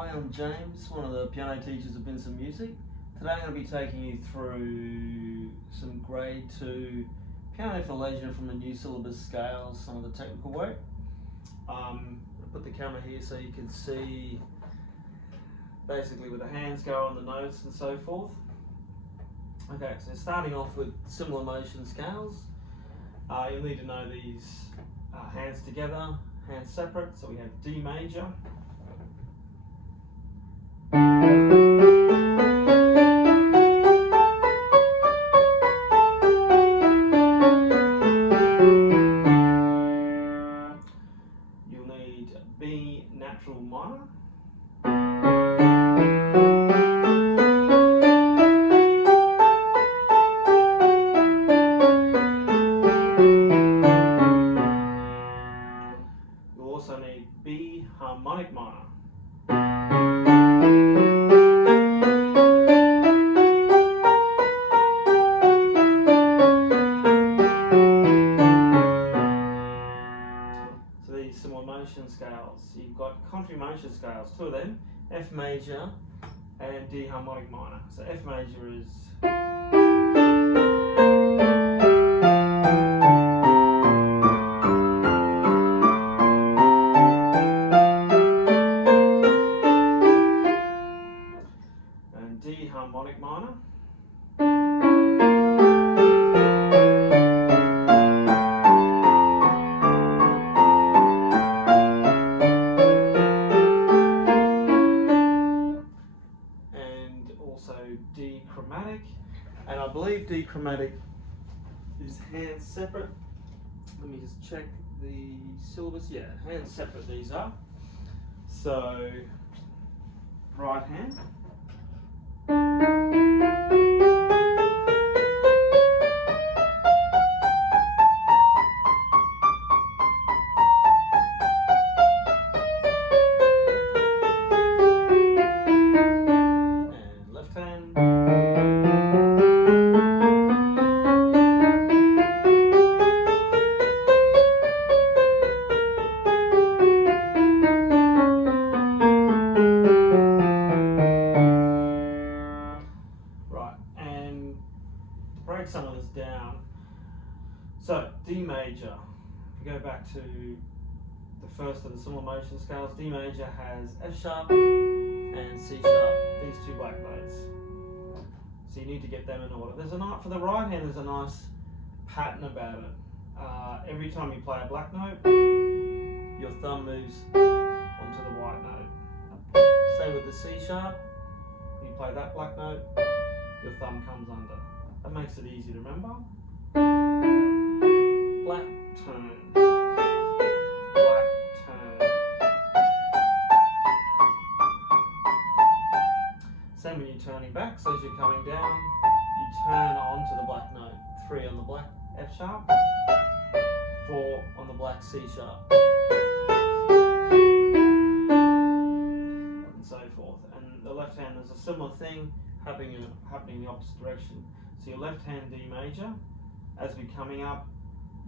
Hi, I'm James, one of the piano teachers of Vincent Music. Today I'm going to be taking you through some grade 2 piano for leisure from the new syllabus scales, some of the technical work. I'll put the camera here so you can see basically where the hands go on the notes and so forth. Okay, so starting off with similar motion scales, you'll need to know these hands together, hands separate. So we have D major, you'll need B natural minor, you'll also need B harmonic minor, so these similar motion scales. You've got contrary motion scales, two of them, F major and D harmonic minor. So F major is and D harmonic minor. And also D chromatic, and I believe D chromatic is hands separate. Let me just check the syllabus. Yeah, hands separate these are. So right hand, and left hand, right, and to break some of this down, so D major, if you go back to the first of the similar motion scales, D major has F sharp and C sharp, these two black notes. So you need to get them in order. For the right hand, there's a nice pattern about it. Every time you play a black note, your thumb moves onto the white note. Same with the C sharp, when you play that black note, your thumb comes under. That makes it easy to remember. Black turn, black turn. Same when you're turning back, so as you're coming down, you turn onto the black note. 3 on the black F sharp, 4 on the black C sharp, and so forth. And the left hand, there's a similar thing happening in the opposite direction. So your left hand D major, as we're coming up,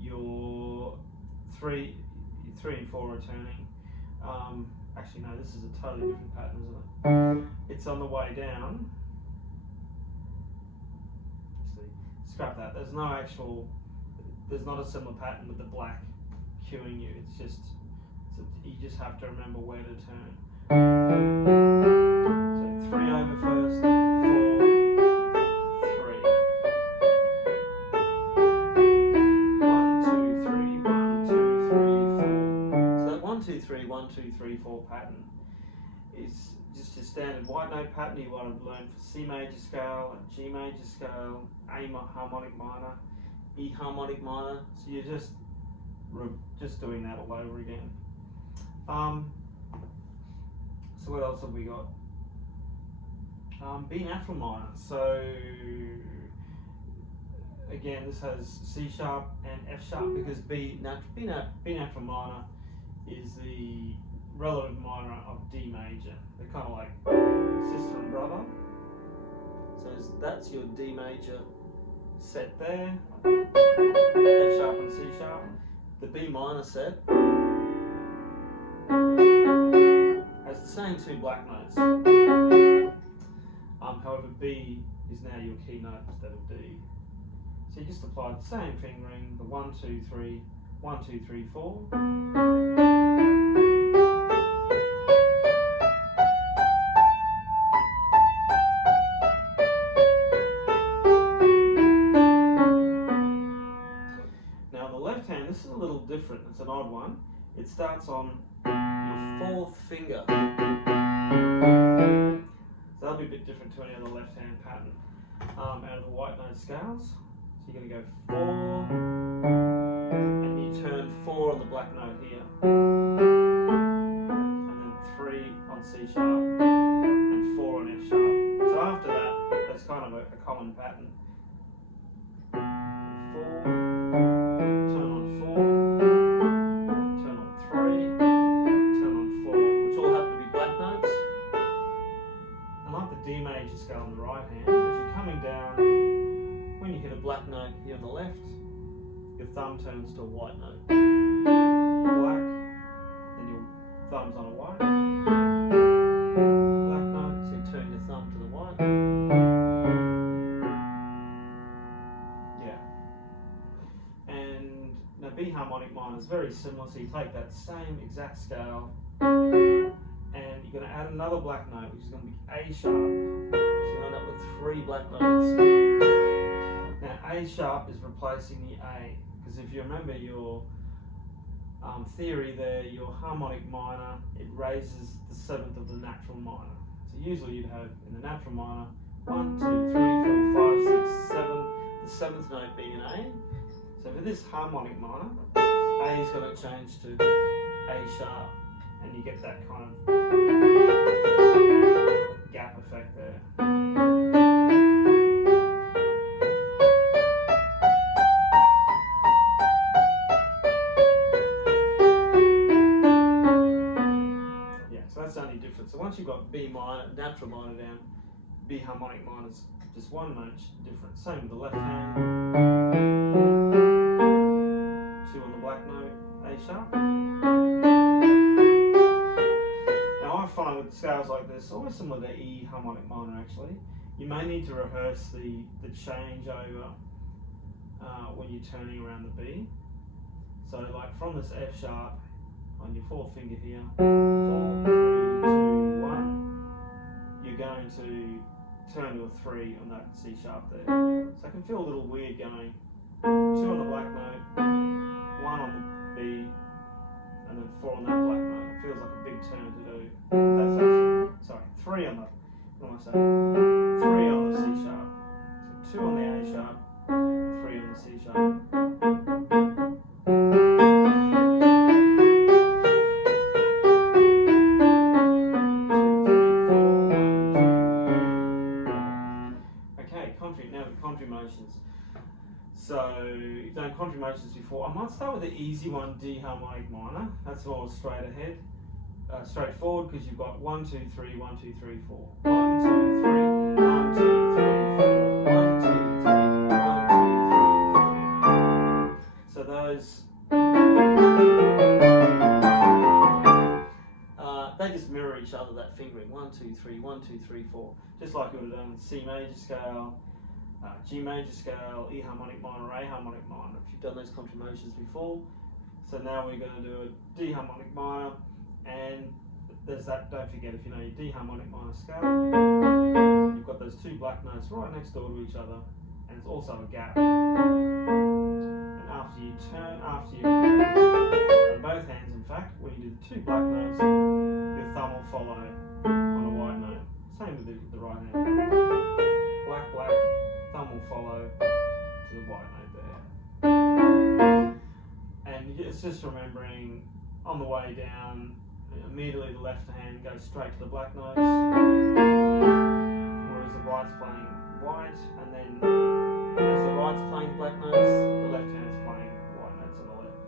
your 3 and 4 are turning. Actually no, this is a totally different pattern, isn't it? It's on the way down. Actually, scrap that. There's not a similar pattern with the black cueing you. It's just, you just have to remember where to turn. So 3 over first, 4, 3. 1, 2, 3, 1, 2, 3, 4. So that 1, 2, 3, 1, 2, 3, 4 pattern is just your standard white note pattern you want to learn for C major scale, and G major scale, A harmonic minor, E harmonic minor. So you're just doing that all over again. So what else have we got? B natural minor. So again, this has C sharp and F sharp because B natural minor is the relative minor of D major. They're kind of like sister and brother. So that's your D major set there, F sharp and C sharp. The B minor set has the same two black notes. However, B is now your key note instead of D. So you just apply the same fingering, the 1, 2, 3, 1, 2, 3, 4. Now the left hand, this is a little different, it's an odd one. It starts on your fourth finger. So that'll be a bit different to any other left hand pattern out of the white note scales. So you're going to go 4, and you turn 4 on the black note here, and then 3 on C sharp, and 4 on F sharp. So after that, that's kind of a common pattern. 4, turn on 4, turn on 3, turn on 4, which all happen to be black notes. And like the D major scale on the right hand, as you're coming down, when you hit a black note here on the left, your thumb turns to a white note. Black, then your thumb's on a white. Black note, so you turn your thumb to the white. Yeah. And now B harmonic minor is very similar, so you take that same exact scale and you're going to add another black note, which is going to be A sharp. So you end up with 3 black notes. Now A sharp is replacing the A, because if you remember your theory there, your harmonic minor, it raises the 7th of the natural minor. So usually you'd have in the natural minor 1, 2, 3, 4, 5, 6, 7, the 7th note being an A. So for this harmonic minor, A is going to change to A sharp, and you get that kind of gap effect there. Yeah, so that's the only difference. So once you've got B minor, natural minor down, B harmonic minor is just one note different. Same with the left hand. 2 on the black note, A sharp. Now I find with scales like this, always similar to E harmonic minor actually, you may need to rehearse the change over when you're turning around the B. So like from this F sharp on your 4th finger here, 4, 3, 2, 1, you're going to turn to a 3 on that C sharp there. So I can feel a little weird going 2 on the black note, 1 on the B, and then 4 on that black note. It feels like a big turn to do. That's actually, sorry, 3 on the, what am I saying? 3 on the C sharp. So 2 on the A sharp, 3 on the C sharp. Now the contra motions. So you've done contra motions before. I might start with the easy one, D harmonic minor. That's more straight ahead, straightforward, because you've got 1, 2, 3, 1, 2, 3, 4. 1, 2, 3, 1, 2, 3, 4. 1, 2, 3, 1, 2, 3, 4. So those they just mirror each other, that fingering. 1, 2, 3, 1, 2, 3, 4. Just like you would have done with C major scale, G major scale, E harmonic minor, A harmonic minor, if you've done those contra motions before. So now we're going to do a D harmonic minor, and there's that, don't forget, if you know your D harmonic minor scale, you've got those 2 black notes right next door to each other, and it's also a gap. And after you turn, on both hands in fact, when you do the 2 black notes, your thumb will follow on a white note. Same with the right hand. Black, black, thumb will follow to the white note there. And it's just remembering on the way down, immediately the left hand goes straight to the black notes, whereas the right's playing white, and then as the right's playing black notes, the left hand's playing white notes on the left.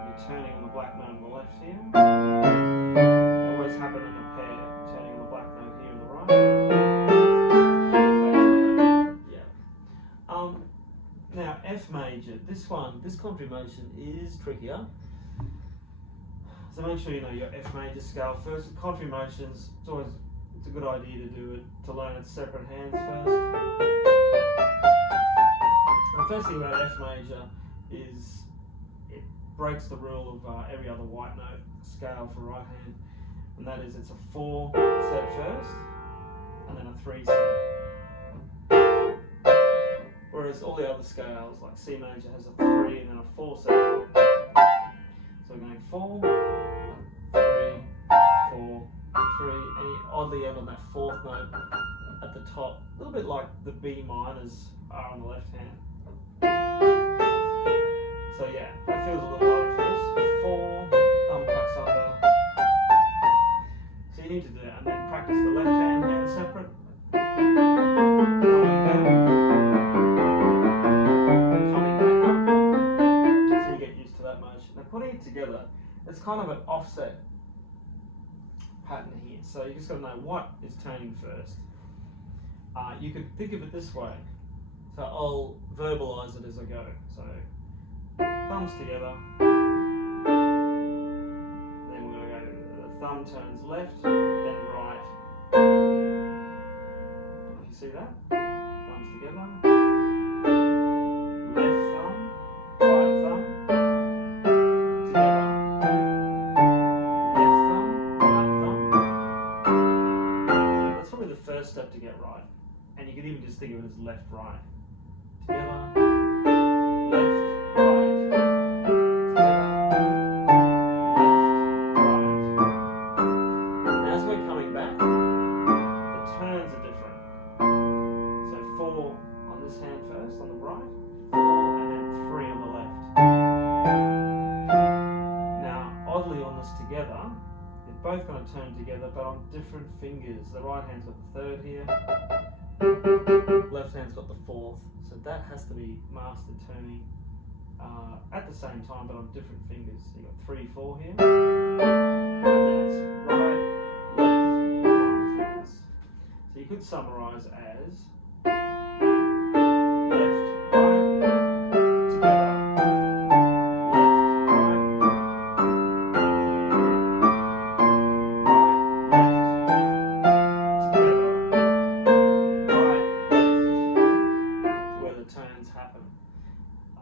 You're turning on the black note on the left here. It always happens in a pair, turning on the black note here on the right. Yeah. Now F major, this contra motion is trickier. So make sure you know your F major scale first. With contrary motions, it's a good idea to do it, to learn it separate hands first. The first thing about F major is it breaks the rule of every other white note scale for right hand, and that is it's a 4 set first, and then a 3 set. Whereas all the other scales, like C major has a 3 and then a 4 set. So we're going 4, 3, 4, 3, and you oddly end on that 4th note at the top, a little bit like the B minors are on the left hand. So yeah, that feels a little lighter first. 4, thumb tucks under. So you need to do that, and then practice the left hand separate. Going down, coming back up. So you get used to that motion. Now putting it together, it's kind of an offset pattern here. So you just got to know what is turning first. You could think of it this way. So I'll verbalise it as I go. So thumbs together. Then we're going to go, the thumb turns left, then right. You see that? Thumbs together. Left thumb, right thumb. Together. Left thumb, right thumb. That's probably the first step to get right. And you could even just think of it as left, right. Together, left, right, together, left, right. Now as we're coming back, the turns are different. So 4 on this hand first, on the right, 4 and then 3 on the left. Now oddly on this together, they're both going to turn together but on different fingers. The right hand's got the 3rd here, left hand's got the 4th. So that has to be mastered turning at the same time but on different fingers. So you've got 3, 4 here. And then it's right, left, 4 fingers. So you could summarise as left, right,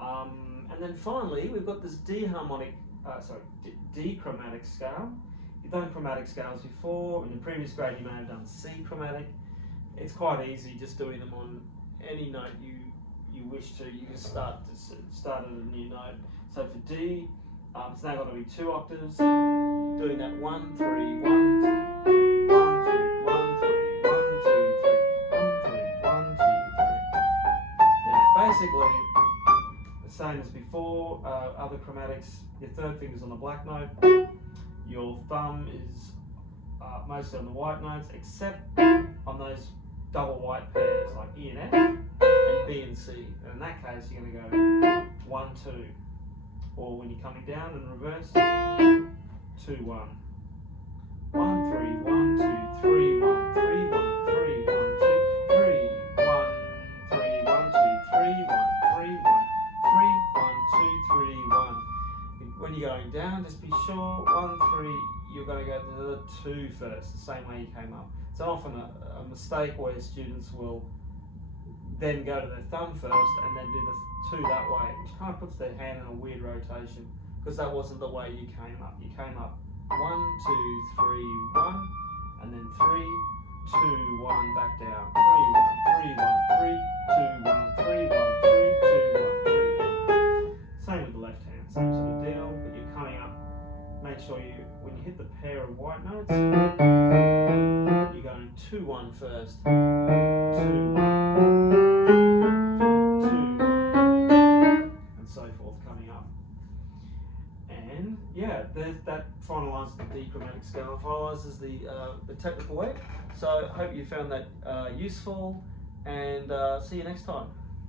together, and then finally, we've got this D chromatic scale. You've done chromatic scales before. In the previous grade, you may have done C chromatic. It's quite easy just doing them on any note you wish to. You can start at a new note. So for D, it's now got to be 2 octaves. Doing that 1, 3, 1, 2, 3, 1, 3, 1, 3, 1, 2, 3, 1, 3, 1, 2, 3. Now, basically, same as before, other chromatics, your 3rd finger's on the black note, your thumb is mostly on the white notes, except on those double white pairs like E and F and B and C. And in that case, you're going to go 1, 2. Or when you're coming down in reverse, 2, 1. 1, 3, 1, 2, 3, 1, 3, 1, 3, 1, 2, 3, 1, 3, 1, 2, 3, 1, 3, 1. 3, 1, 2, 3, 1. When you're going down, just be sure 1, 3, you're going to go to the 2 first, the same way you came up. It's often a mistake where students will then go to their thumb first and then do the 2 that way, which kind of puts their hand in a weird rotation because that wasn't the way you came up. You came up 1, 2, 3, 1, and then 3, 2, 1, back down. 3, 1, 3, 1, 3, 2, 1, 3, 1, 3, 2, 1, 3, 1. Same with the left hand, same sort of deal, but you're coming up. Make sure when you hit the pair of white notes, you're going 2, 1 first, 2, 1, 2, 1, and so forth coming up. And yeah, that finalises the D chromatic scale, finalises the technical way. So I hope you found that useful, and see you next time.